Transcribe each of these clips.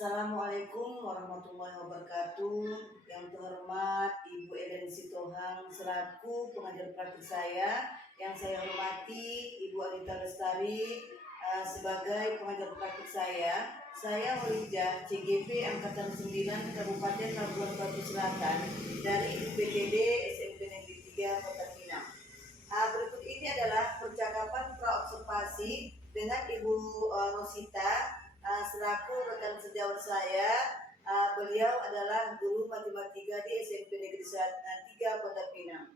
Assalamualaikum warahmatullahi wabarakatuh. Yang terhormat Ibu Eden Sitohang selaku pengajar praktik saya, yang saya hormati Ibu Anita Lestari sebagai pengajar praktik saya Walijah CGP Angkatan 9 Kabupaten Labuan Batu Selatan dari UPTD SMP Negeri 3 Kota Pinang. Berikut ini adalah percakapan praobservasi dengan Ibu Rosita selaku rekan sejawat saya. Beliau adalah guru matematika di SMP Negeri 3 Kota Pinang.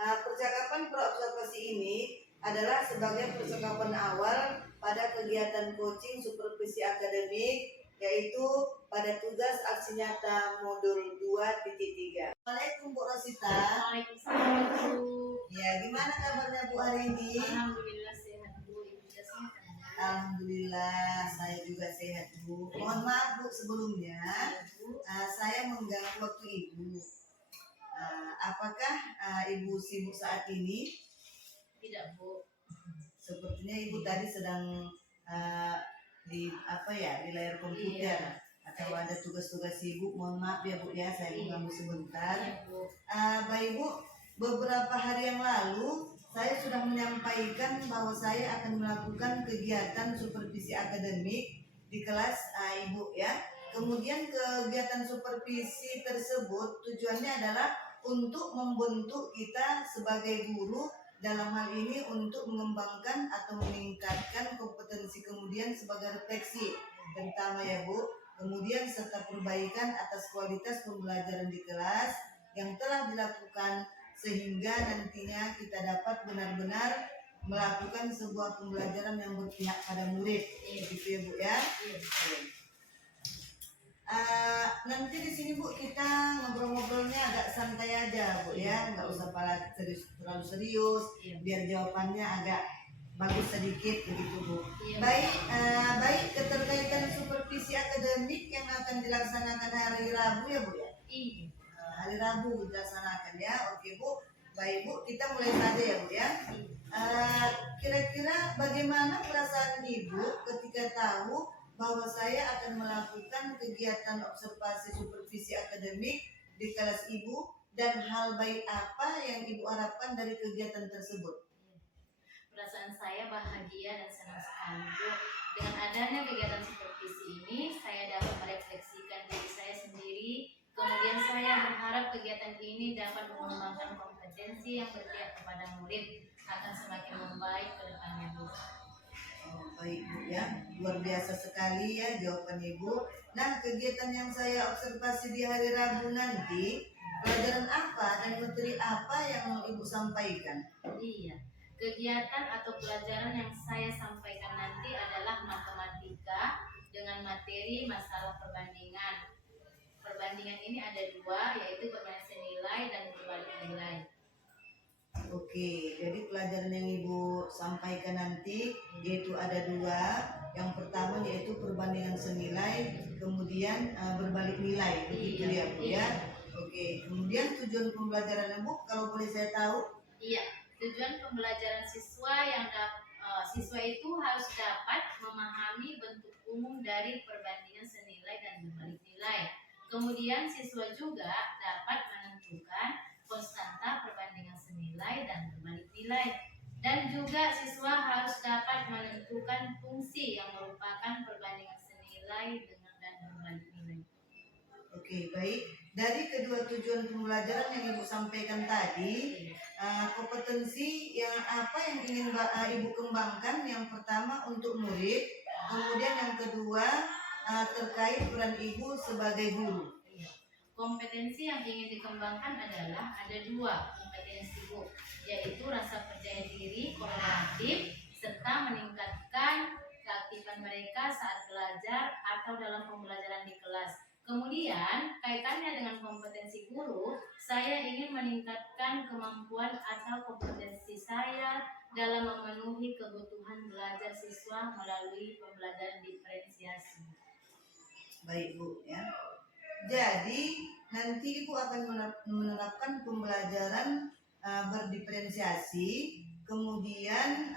Percakapan praobservasi ini adalah sebagai percakapan awal pada kegiatan coaching supervisi akademik, yaitu pada tugas aksi nyata modul 2.3. Assalamualaikum Bu Rosita. Waalaikumsalam Bu. Ya, gimana kabarnya Bu hari ini? Alhamdulillah sehat Bu. Ibu juga sehat. Alhamdulillah, saya juga sehat Bu. Mohon maaf Bu sebelumnya, saya mengganggu waktu Ibu. Apakah Ibu sibuk saat ini? Tidak Bu. Sepertinya Ibu tadi sedang di layar komputer. Iya. Atau ada tugas-tugas sibuk. Mohon maaf ya Bu ya, saya mengganggu sebentar. Iya Bu. Baik Bu, beberapa hari yang lalu saya sudah menyampaikan bahwa saya akan melakukan kegiatan supervisi akademik di kelas Ibu ya. Kemudian kegiatan supervisi tersebut tujuannya adalah untuk membentuk kita sebagai guru, dalam hal ini untuk mengembangkan atau meningkatkan kompetensi kemudian sebagai refleksi terutama ya Bu. Kemudian serta perbaikan atas kualitas pembelajaran di kelas yang telah dilakukan, sehingga nantinya kita dapat benar-benar melakukan sebuah pembelajaran yang berpihak pada murid, gitu ya Bu ya. Nanti di sini Bu kita ngobrol-ngobrolnya agak santai aja Bu ya, nggak usah terlalu serius, biar jawabannya agak bagus sedikit begitu Bu. Baik keterkaitan supervisi akademik yang akan dilaksanakan hari Rabu ya Bu ya. Hari Rabu dilaksanakan ya. Oke Bu. Baik Bu, kita mulai saja ya Bu ya. Kira-kira bagaimana perasaan Ibu ketika tahu bahwa saya akan melakukan kegiatan observasi supervisi akademik di kelas Ibu, dan hal baik apa yang Ibu harapkan dari kegiatan tersebut? Perasaan saya bahagia dan senang sekali Bu. Dengan adanya kegiatan supervisi ini, saya dapat merefleksikan diri saya sendiri. Kemudian saya berharap kegiatan ini dapat mengembangkan kompetensi yang berpihak kepada murid akan semakin membaik ke depannya Bu. Baik Bu ya, luar biasa sekali ya jawaban Ibu. Nah, kegiatan yang saya observasi di hari Rabu nanti, pelajaran apa dan materi apa yang mau Ibu sampaikan? Iya, kegiatan atau pelajaran yang saya sampaikan nanti adalah matematika dengan materi masalah perbandingan. Perbandingan ini ada dua, yaitu perbandingan nilai dan berbalik nilai. Oke, jadi pelajaran yang Ibu sampaikan nanti yaitu ada dua. Yang pertama yaitu perbandingan senilai, kemudian berbalik nilai, begitu ya Bu ya. Oke, kemudian tujuan pembelajaran Bu, kalau boleh saya tahu? Iya, tujuan pembelajaran siswa siswa itu harus dapat memahami bentuk umum dari perbandingan senilai dan berbalik nilai. Kemudian siswa juga dapat menentukan konstanta perbandingan senilai dan berbalik nilai. Dan juga siswa harus dapat menentukan fungsi yang merupakan perbandingan senilai dan berbalik nilai. Oke, baik. Dari kedua tujuan pembelajaran yang Ibu sampaikan tadi, kompetensi yang apa yang ingin Ibu kembangkan? Yang pertama untuk murid, kemudian yang kedua terkait peran Ibu sebagai guru. Kompetensi yang ingin dikembangkan adalah ada dua kompetensi Bu, yaitu rasa percaya diri, kooperatif, serta meningkatkan keaktifan mereka saat belajar atau dalam pembelajaran di kelas. Kemudian kaitannya dengan kompetensi guru, saya ingin meningkatkan kemampuan atau kompetensi saya dalam memenuhi kebutuhan belajar siswa melalui pembelajaran diferensiasi. Baik Bu ya. Jadi nanti Ibu akan menerapkan pembelajaran berdiferensiasi, kemudian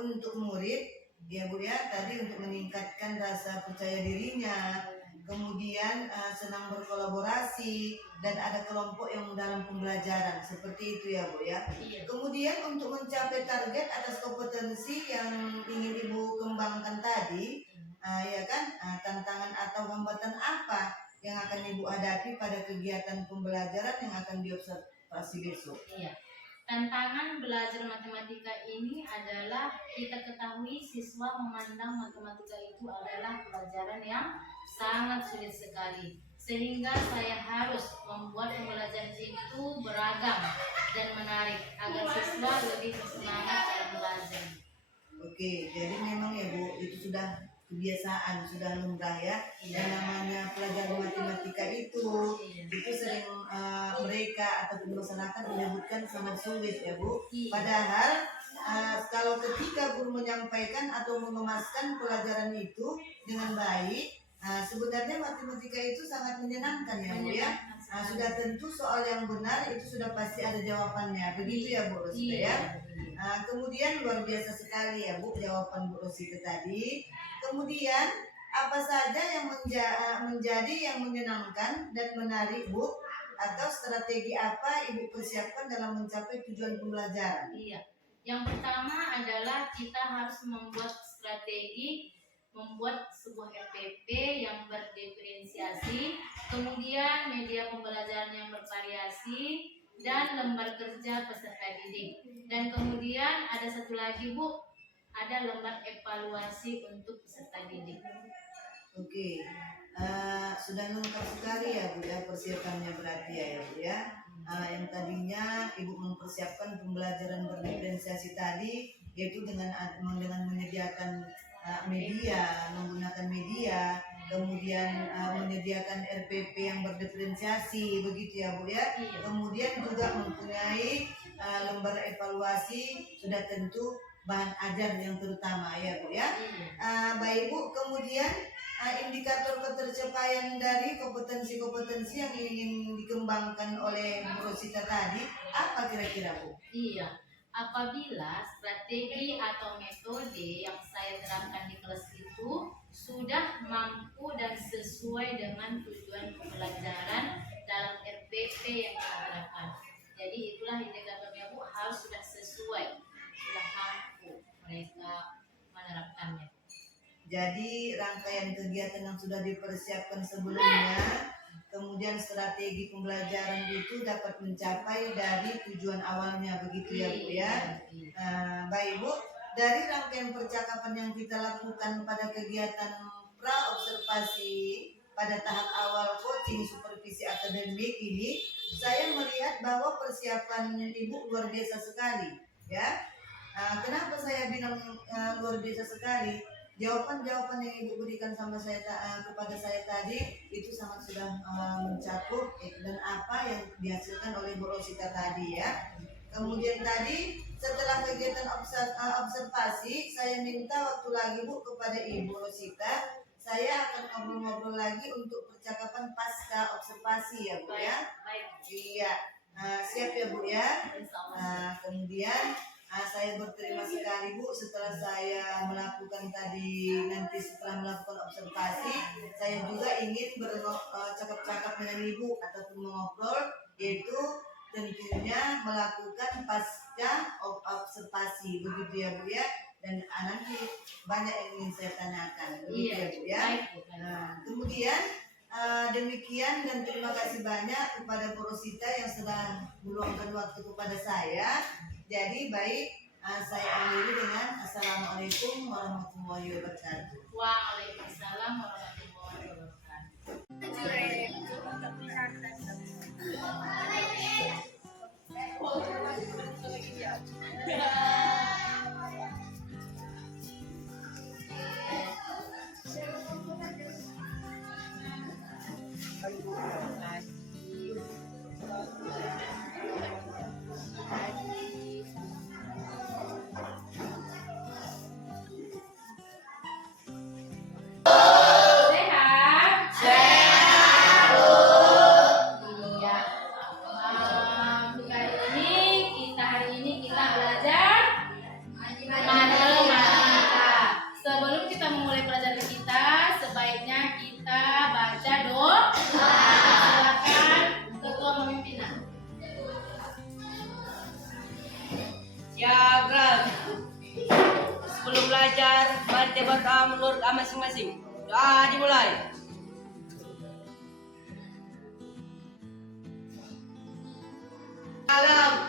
untuk murid ya Bu ya, tadi untuk meningkatkan rasa percaya dirinya, kemudian senang berkolaborasi, dan ada kelompok yang dalam pembelajaran. Seperti itu ya Bu ya. Iya. Kemudian untuk mencapai target atas kompetensi yang ingin Ibu kembangkan tadi, ya kan, tantangan atau hambatan apa yang akan Ibu hadapi pada kegiatan pembelajaran yang akan diobservasi besok? Iya. Tantangan belajar matematika ini adalah kita ketahui siswa memandang matematika itu adalah pelajaran yang sangat sulit sekali. Sehingga saya harus membuat pembelajaran itu beragam dan menarik agar siswa lebih bersemangat dalam belajar. Oke, jadi memang ya Bu, itu sudah kebiasaan, sudah lumrah ya. Yang namanya pelajaran matematika itu sering mereka ataupun masyarakat menyebutkan sangat sulit ya Bu. Padahal kalau ketika guru menyampaikan atau mengemaskan pelajaran itu dengan baik, sebenarnya matematika itu sangat menyenangkan ya Bu ya. Sudah tentu soal yang benar itu sudah pasti ada jawabannya. Begitu ya Bu Rosita ya. Kemudian luar biasa sekali ya Bu jawaban Bu Rosita tadi. Kemudian apa saja yang menjadi yang menyenangkan dan menarik Bu, atau strategi apa Ibu persiapkan dalam mencapai tujuan pembelajaran? Iya. Yang pertama adalah kita harus membuat strategi, membuat sebuah RPP yang berdiferensiasi, kemudian media pembelajaran yang bervariasi, dan lembar kerja peserta didik. Dan kemudian ada satu lagi Bu, ada lembar evaluasi untuk peserta didik. Oke, sudah lengkap sekali ya Bu ya persiapannya berarti ya Bu ya. Yang tadinya Ibu mempersiapkan pembelajaran berdiferensiasi tadi, yaitu dengan menyediakan media, menggunakan media, kemudian menyediakan RPP yang berdiferensiasi, begitu ya Bu ya. Kemudian juga mempunyai lembar evaluasi, sudah tentu bahan ajar yang terutama ya Bu ya. Baik Bu, kemudian indikator ketercapaian dari kompetensi-kompetensi yang ingin dikembangkan oleh Bu Rosita tadi apa kira-kira Bu? Iya, apabila strategi atau metode yang saya terapkan di kelas itu sudah mampu dan sesuai dengan tujuan pembelajaran dalam RPP yang kita terapkan. Jadi itulah indikatornya Bu, harus sudah sesuai, sudah mampu mereka menerapkannya. Jadi rangkaian kegiatan yang sudah dipersiapkan sebelumnya, kemudian strategi pembelajaran itu dapat mencapai dari tujuan awalnya, begitu ya Bu ya. Baik Bu, dari rangkaian percakapan yang kita lakukan pada kegiatan pra-observasi pada tahap awal coaching supervisi akademik ini, saya melihat bahwa persiapan Ibu luar biasa sekali ya. Kenapa saya bilang luar biasa sekali? Jawaban-jawaban yang Ibu berikan sama saya kepada saya tadi itu sangat sudah mencakup dan apa yang dihasilkan oleh Bu Rosita tadi ya. Kemudian tadi setelah kegiatan observasi, saya minta waktu lagi Bu kepada Ibu Rosita. Saya akan ngobrol-ngobrol lagi untuk percakapan pasca observasi ya Bu ya. Iya, siap ya Bu ya. Kemudian saya berterima sekali Bu setelah saya melakukan tadi, nanti setelah melakukan observasi saya juga ingin bercakap-cakap dengan Ibu ataupun mengobrol, yaitu tentunya melakukan pasca observasi, begitu ya Bu ya. Dan nanti banyak yang ingin saya tanyakan, begitu ya Bu ya. Kemudian demikian dan terima kasih banyak kepada Bu Rosita yang sudah meluangkan waktu kepada saya. Jadi baik, saya akhiri dengan Assalamualaikum warahmatullahi wabarakatuh. Waalaikumsalam warahmatullahi nanti bakal menurut masing-masing. Doa dimulai. Salam.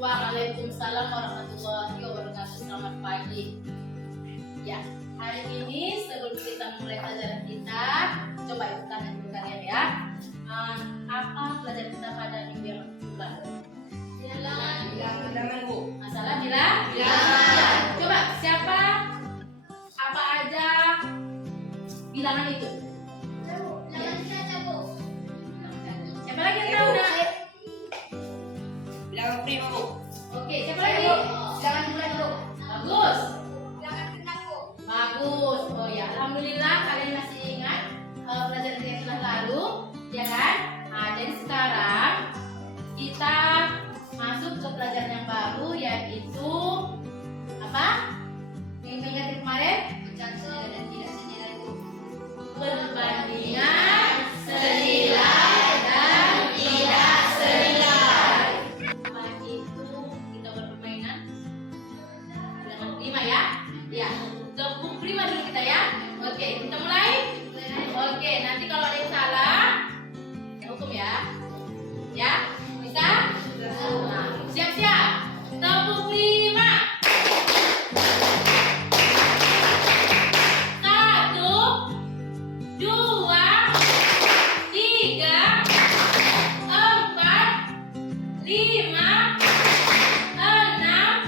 Waalaikumsalam warahmatullahi wabarakatuh. Selamat pagi. Ya, hari ini sebelum kita mulai pelajaran kita, coba ikutan dulu kalian ya. Apa pelajaran kita pada minggu yang lalu? Bilangan, Bu. Masalah bilangan. Coba siapa? Apa aja bilangan itu? Bilangan saja, Bu. Siapa lagi yang tahu nak? Bilangan prima, Bu. Oke, siapa lagi? Bilangan bulan, Bu. Bagus. Bilangan genap, Bu. Bagus. Oh ya, alhamdulillah kalian masih ingat pelajaran yang telah lalu, ya kan? Nah, jadi sekarang kita masuk ke pelajaran yang baru, yaitu apa? Yang ingat kemarin? Mencatat dan tidak senilai, Bu. Perbandingan senilai dan tidak senilai. Apa itu? Kita berpermainan dengan prima ya. Ya, gabung prima dulu kita ya. Oke, kita mulai. Oke, nanti kalau ada yang salah, hukum ya. Ya, bisa? Nah, siap-siap. Tepuk prima. 1, 2, 3, 4, 5, 6,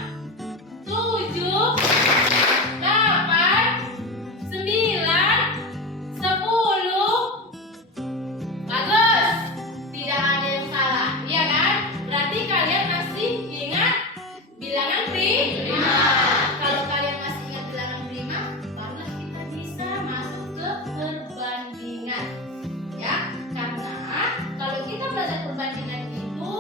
7, 8, 9, 10. Bagus. Tidak ada yang salah, iya kan? Berarti kalian masih ingat bilangan prima. Kalau kalian masih ingat bilangan prima, barulah kita bisa masuk ke perbandingan. Ya, karena kalau kita belajar perbandingan itu,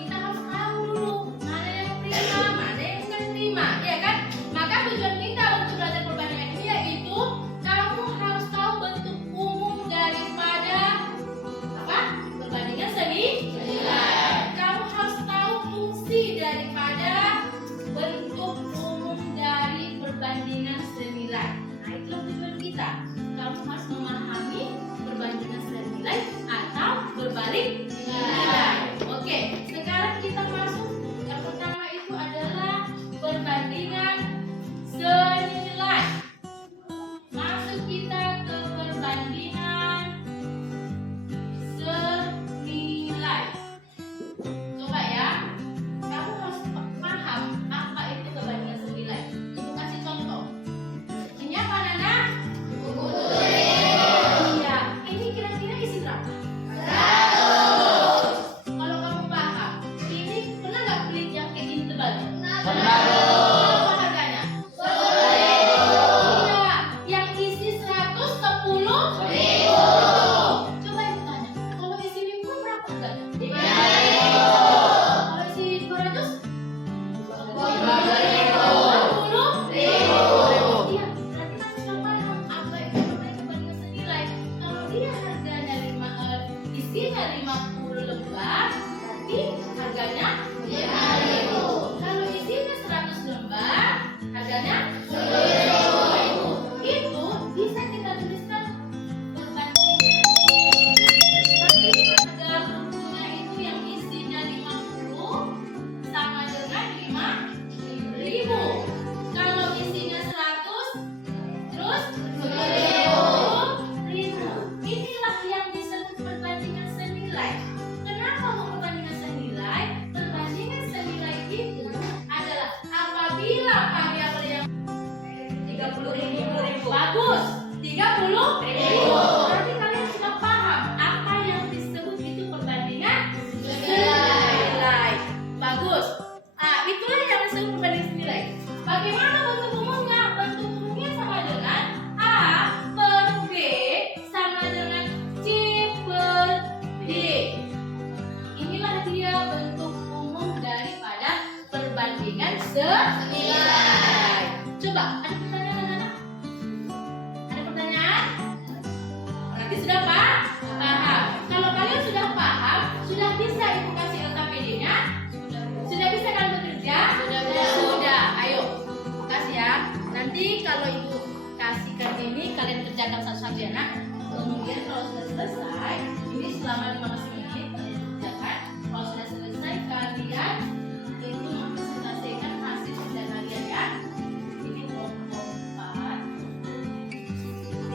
kita harus tahu dulu mana yang prima, mana yang bukan prima, ya kan? Maka tujuan kita untuk belajar perbandingan ini yaitu kamu harus tahu bentuk umum daripada apa? Perbandingan senilai. Kamu harus tahu fungsi daripada bentuk umum dari perbandingan senilai. Nah, itulah tujuan kita. Kamu harus memahami perbandingan senilai atau berbalik nilai. Oke, sekarang kita masuk. Yang pertama itu adalah perbandingan senilai. Masuk kita ke perbandingan senilai. Coba ya, kamu harus paham apa itu perbandingan senilai. Ibu kasih contoh. Ini apa, Nana? Buku tulis. Iya, ini kira-kira isi berapa? 100. Kalau kamu paham, ini pernah nggak beli yang kayak gini tebal? Pernah. Berapa harganya? 10.000. Iya, yang isi 100 10.000. Coba ibu tanya, kalau isi 5 berapa harganya? 5.000. Kalau isi 200? 50.000. Iya, berarti kamu sudah paham apa itu perbandingan senilai. Kalau dia harganya isinya 50 lembar, berarti harganya 5.000. Kalau isinya 100 lembar, harganya 10.000. Itu bisa kita tuliskan perbandingan. Tapi harga bukunya itu selesai. Coba, ada pertanyaan anak-anak? Ada pertanyaan? Berarti sudah paham. Kalau kalian sudah paham, sudah bisa Ibu kasih LKPD-nya? Sudah bisa kalian bekerja? Sudah. Ayo, kasih ya. Nanti kalau Ibu kasihkan ini, kalian kerjakan satu-satu ya nak. Kemudian kalau sudah selesai, ini selama 15 menit kalian kerjakan. Kalau sudah selesai, kalian itu mempresentasikan hasil kerja kalian ya. Ini kelompok 4.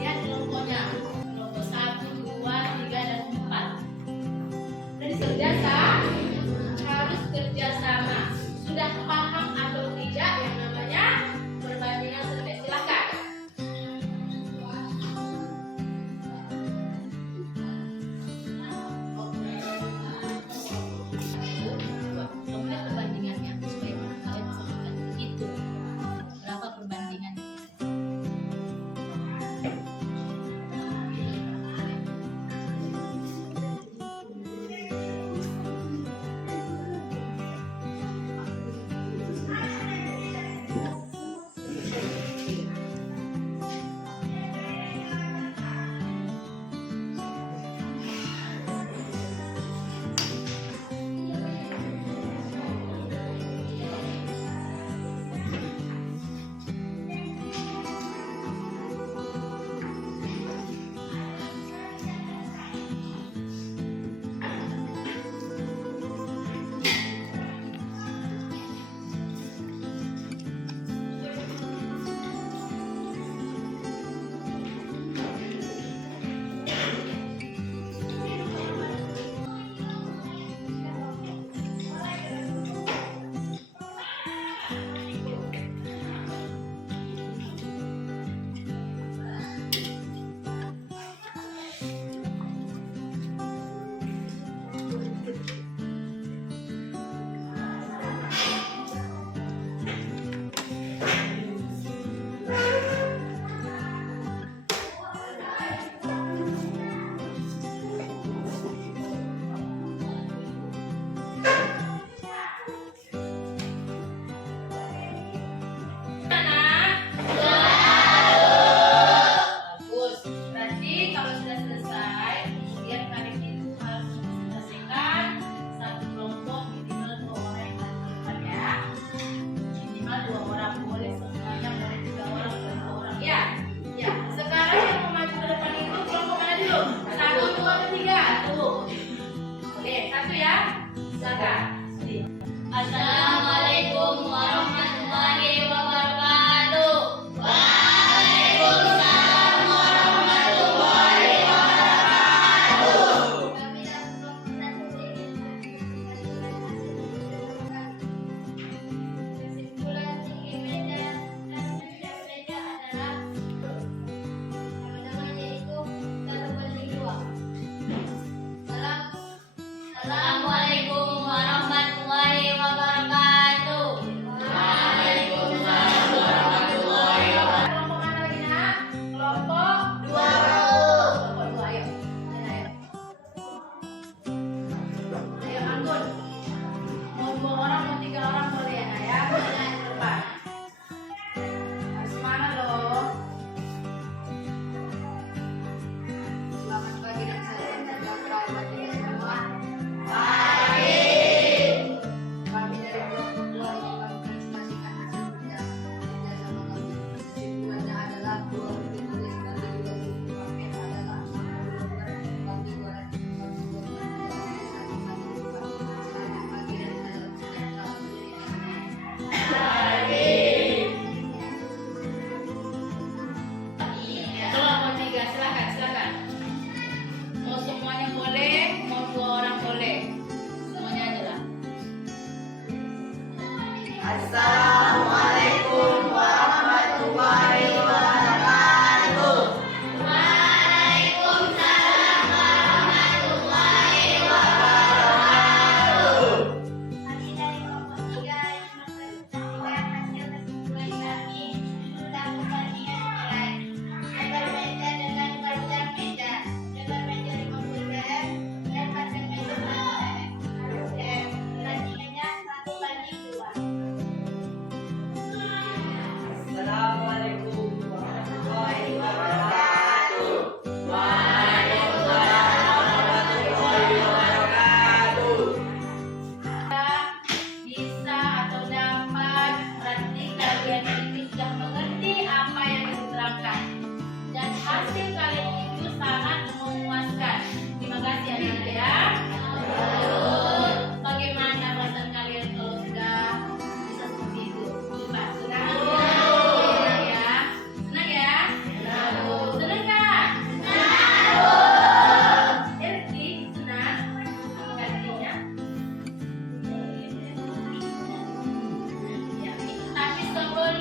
Lihat kelompoknya. Kelompok 1, 2, 3, dan 4. Dan harus kerjasama. Sudah paham atau tidak yang namanya perbandingan survei? Silakan. Lihat perbandingannya supaya kalian bisa hitung berapa perbandingannya. Bagus. Berarti kalau sudah selesai, kemudian kalian itu harus mempresentasikan satu kelompok minimal 2 orang yang dilakukan ya. Minimal 2 orang, boleh semuanya, boleh 3 orang, boleh 2 orang. Ya. Ya. Sekarang yang mau maju ke depan itu kelompok mana dulu? 1, 2, 3. Tuh. Oke, 1 ya. Silakan. Assalamualaikum warahmatullahi wabarakatuh. Kami dalam kelompok 1 kesimpulan tinggi meja dan meja adalah sama-sama yaitu 1/2. Assalamualaikum warahmatullahi wabarakatuh. Waalaikumsalam warahmatullahi wabarakatuh. Kelompok mana lagi nak? Kelompok 2. Kelompok 2, ayo. Ayo. Ayo anggun. Mau 2 orang, mau 3 orang boleh ya nak ya. Boleh ke depan. Harus semangat loh. Selamat pagi dan salam sejahtera bagi kita semua.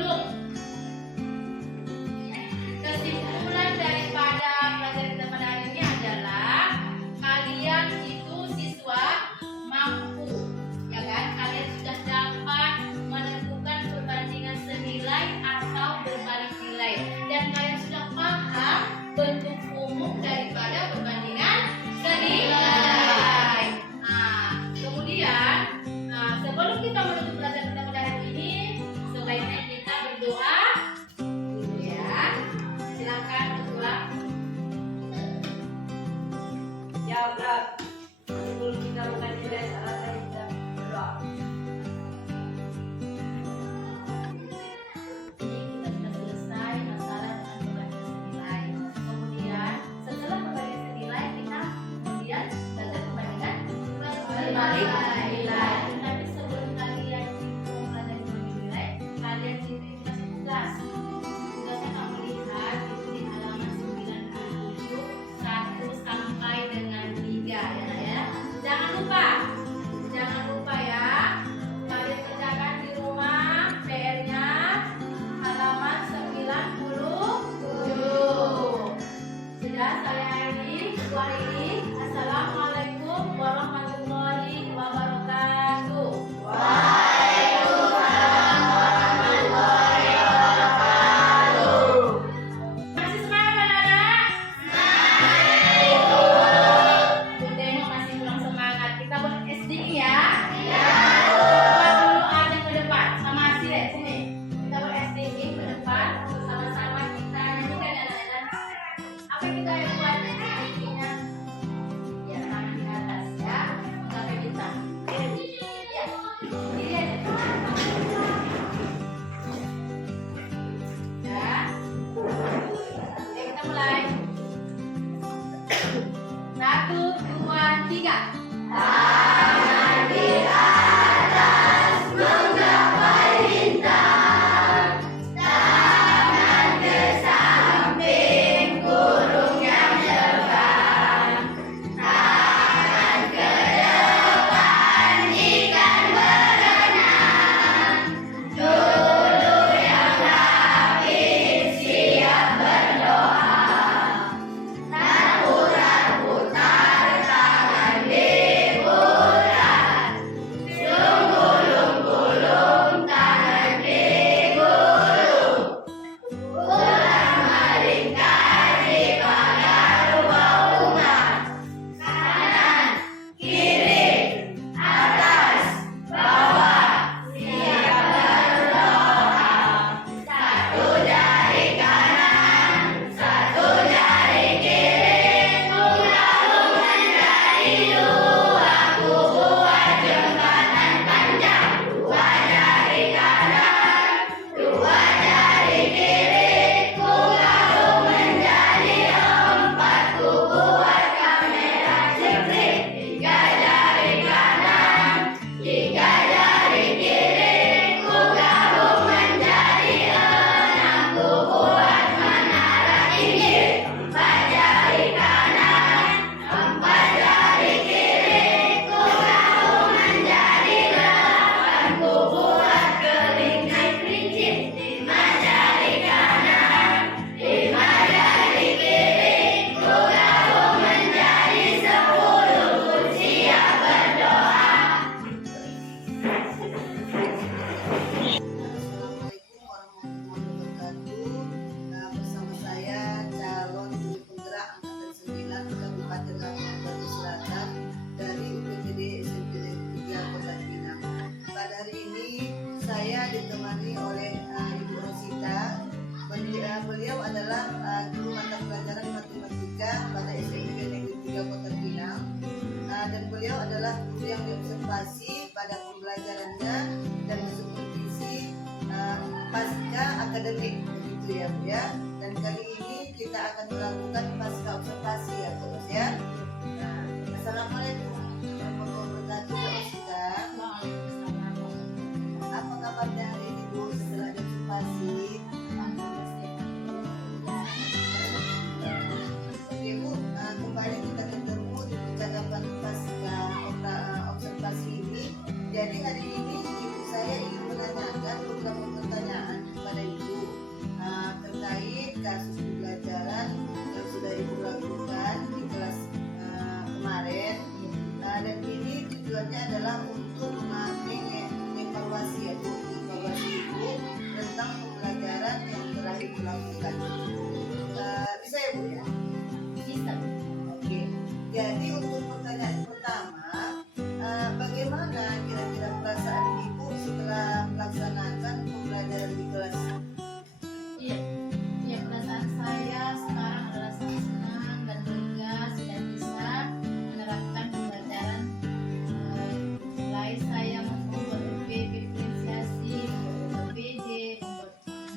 duduk. Kesimpulan daripada pelajaran kita pada hari ini adalah kalian itu siswa mampu, ya kan? Kalian sudah dapat menentukan perbandingan senilai atau berbalik nilai, dan kalian sudah paham bentuk umum daripada perbandingan senilai. Kemudian sebelum kita menutup pelajaran kita pada hari ini, sebaiknya kita berdoa dulu ya. Silakan berdoa. Siap, Kak. Sebelum kita mengaji les, alhamdulillah kita berdoa. Ini kita sudah selesai masalah dengan perbandingan senilai. Kemudian setelah perbandingan senilai kita kemudian belajar perbandingan berbalik nilai. Tapi sebelum kalian mempelajari perbandingan nilai, kalian diberi tugas. Tugasnya kamu lihat itu di halaman 97 1 sampai dengan 3 ya. Jangan lupa ya. Kalian kerjakan di rumah PR-nya halaman 97. Sudah saya akhiri. Assalamualaikum warahmatullahi wabarakatuh. Masih semangat anak-anak? Demo masih kurang semangat. Kita buat SD ya. Buat dulu ada ke depan sama Asile sini. Kita buat SD ke depan sama-sama kita nyanyikan ya anak-anak. Apa yang kita yang buat SD-nya? Ya tangan di atas ya. Sampai kita. Ya. Diri aja. Ya. Oke, kita mulai. 1, 2, 3. Assalamualaikum warahmatullahi wabarakatuh. Bersama saya calon guru penggerak angkatan 9 Kabupaten Lampung Barat Selatan dari UPTD SMP Negeri 3 Kota Pinang. Pada hari ini saya ditemani oleh Ibu Rosita. Beliau adalah guru mata pelajaran matematika pada SMP Negeri 3 Kota Pinang. Dan beliau adalah guru yang diobservasi pada pembelajarannya dan mensupervisi pasca akademik begitu ya Bu ya. Dan kali ini kita akan melakukan pasca observasi ya Bu ya. Assalamualaikum warahmatullahi wabarakatuh Bu Rosita. Apa kabarnya hari ini Bu setelah observasi? Oke Bu, kembali kita ketemu di percakapan pasca observasi ini. Jadi hari ini ibu saya ingin menanyakan beberapa pertanyaan kepada adalah untuk mengevaluasi ya Bu, evaluasi Ibu tentang pembelajaran yang telah Ibu lakukan. Bisa ya Bu ya? Bisa. Oke. Jadi untuk pertanyaan pertama, bagaimana kira-kira perasaan Ibu setelah melaksanakan pembelajaran di kelas? Iya, ya perasaan saya sekarang adalah sangat senang dan lega sudah bisa menerapkan pembelajaran, mulai saya membuat diferensiasi, membuat PD,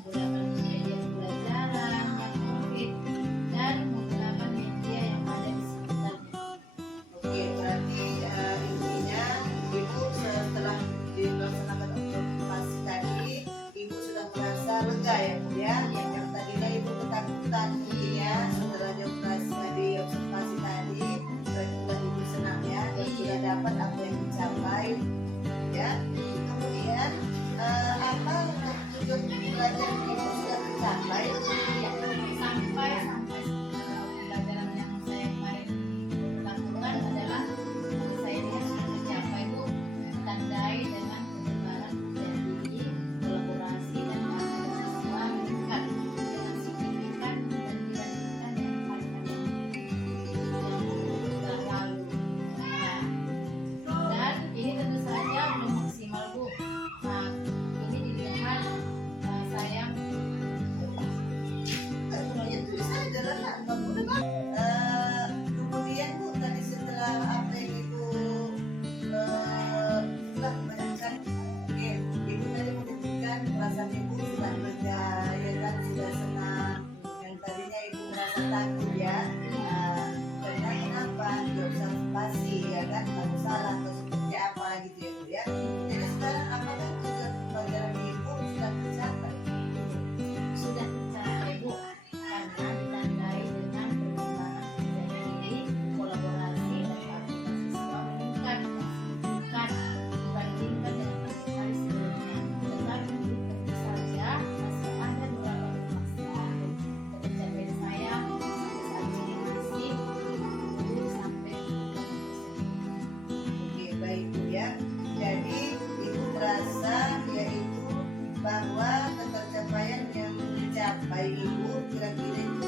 menggunakan media pembelajaran yang konkret dan menggunakan media yang ada di sekitarnya. Oke, berarti intinya Ibu setelah dilaksanakan observasi tadi, Ibu sudah merasa lega ya Bu ya? Yang tadinya Ibu ketakutan mungkin ya, setelah diobservasi tadi, berarti sudah Ibu senang ya, dan sudah dapat apa yang dicapai ya. Kemudian apa tujuan pembelajaran Ibu sudah tercapai? Ya, sampai pembelajaran yang saya kemarin lakukan adalah saya lihat sudah tercapai Bu, ditandai dengan penyebaran dari kolaborasi dan mahasiswa meningkat dengan signifikan dan dibandingkan dengan kali-kali yang telah lalu. Nah, dan ini tentu saja belum maksimal Bu. Nah, ini dilihat saya Itu saja lah, nggak boleh kan? Kemudian Bu, tadi setelah apa yang Ibu telah menanyakan, oke, Ibu tadi membuktikan perasaan Ibu sudah lega, ya kan, sudah senang. Yang tadinya Ibu merasa takut ya, karena kenapa? Diobservasi ya kan, kalau salah atau seperti apa gitu ya Bu ya. Jadi sekarang apakah tujuan pembelajaran Ibu sudah tercapai? sudah tercapai Bu, karena ditandai dengan pengembangan percaya diri, kolaborasi dan partisipasi siswa meningkat signifikan dibandingkan dengan kali sebelumnya. Tetapi tentu saja masih ada beberapa kemaksiatan pencapaian saya sampai saat ini masih belum sampai 50%. Oke, baik Bu ya. Jadi Ibu merasa yaitu bahwa ketercapaian yang dicapai Ibu kira-kira itu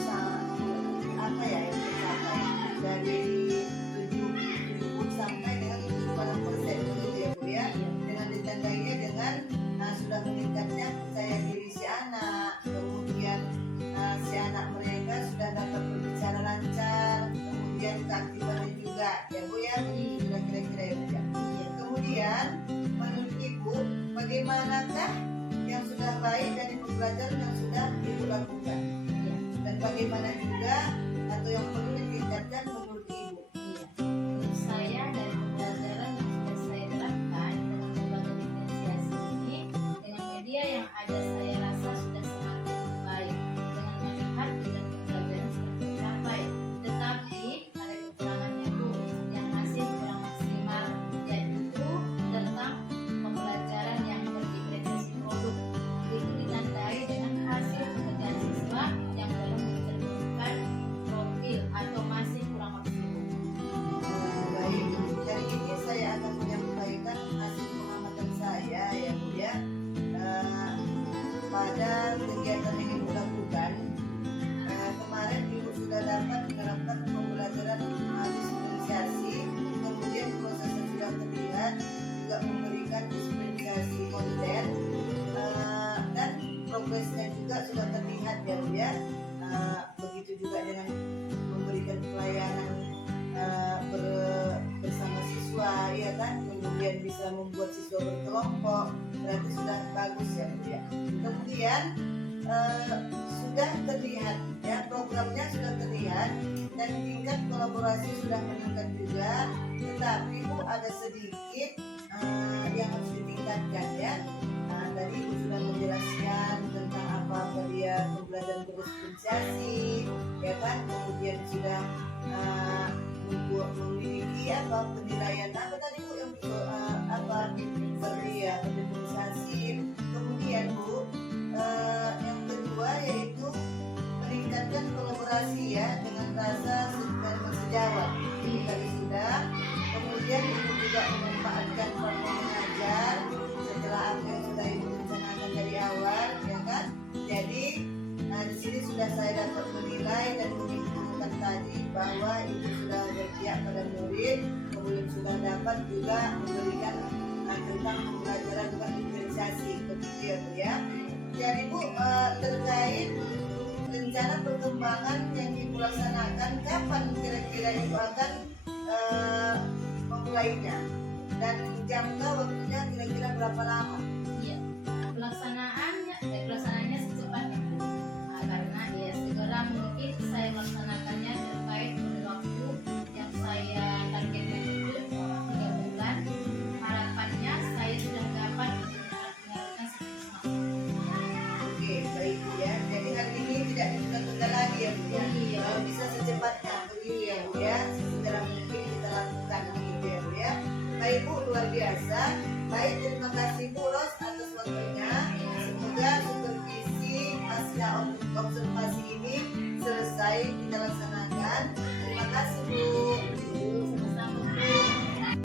apa ya yang tercapai dari 70 sampai dengan 70% begitu ya Bu ya. Dengan ditandainya dengan sudah meningkatnya percaya diri si anak, kemudian si anak mereka sudah dapat berbicara lancar, kemudian keaktifannya juga ya Bu ya, begitu kira-kira ya Bu ya. Kemudian menurut Ibu bagaimanakah yang sudah baik dari pembelajaran yang sudah Ibu lakukan, dan bagaimana juga atau yang perlu ditingkatkan menurut Ibu? Iya. Menurut saya dari pembelajaran yang sudah saya terapkan dengan berbagai diferensiasi ini dengan media yang ada, saya rasa sudah semakin baik dengan melihat dengan pembelajaran sudah tercapai. Tetapi ada kekurangannya Bu, yang masih kurang maksimal, yaitu tentang pembelajaran yang berdiferensiasi produk. Itu ditandai dengan hasil pekerjaan siswa yang belum mencerminkan profil atau masih kurang maksimum. Baik, dari ini saya akan menyampaikan hasil pengamatan saya ya Bu ya. Pada kegiatan yang Ibu lakukan kemarin Ibu sudah dapat menerapkan pembelajaran diferensiasi, kemudian prosesnya sudah terlihat, juga memberikan diferensiasi konten, dan progresnya juga sudah terlihat ya Bu ya. Begitu juga dengan memberikan pelayanan bersama siswa ya kan, kemudian bisa membuat siswa berkelompok, berarti sudah bagus ya Bu ya. Kemudian sudah terlihat ya, programnya sudah terlihat dan tingkat kolaborasi sudah meningkat juga, tetapi Bu ada sedikit yang harus ditingkatkan ya. Tadi Ibu sudah menjelaskan tentang apa dia pembelajaran berdiferensiasi ya kan, kemudian sudah memiliki apa penilaian apa tadi Bu yang berdiferensiasi. Kemudian Bu yang kedua yaitu meningkatkan kolaborasi ya dengan rasa sejawat. Ini tadi sudah. Kemudian Ibu juga memanfaatkan perkembangan yang Ibu laksanakan, kapan kira-kira Ibu akan memulainya, dan jangka waktunya kira-kira berapa lama? Iya, pelaksanaannya secepatnya Bu. Karena ya segera mungkin saya melaksanakannya terkait dengan waktu yang saya targetkan itu 3 bulan. Harapannya saya sudah dapat untuk menjalankan sepenuhnya. Oke, baik Bu ya. Jadi hari ini tidak ditunda-tunda lagi ya Bu ya. Iya. Kalau bisa secepatnya begitu ya Bu ya. Segera mungkin kita lakukan begitu ya Bu ya. Baik Bu, luar biasa. Baik, terima kasih Bu Ros atas waktu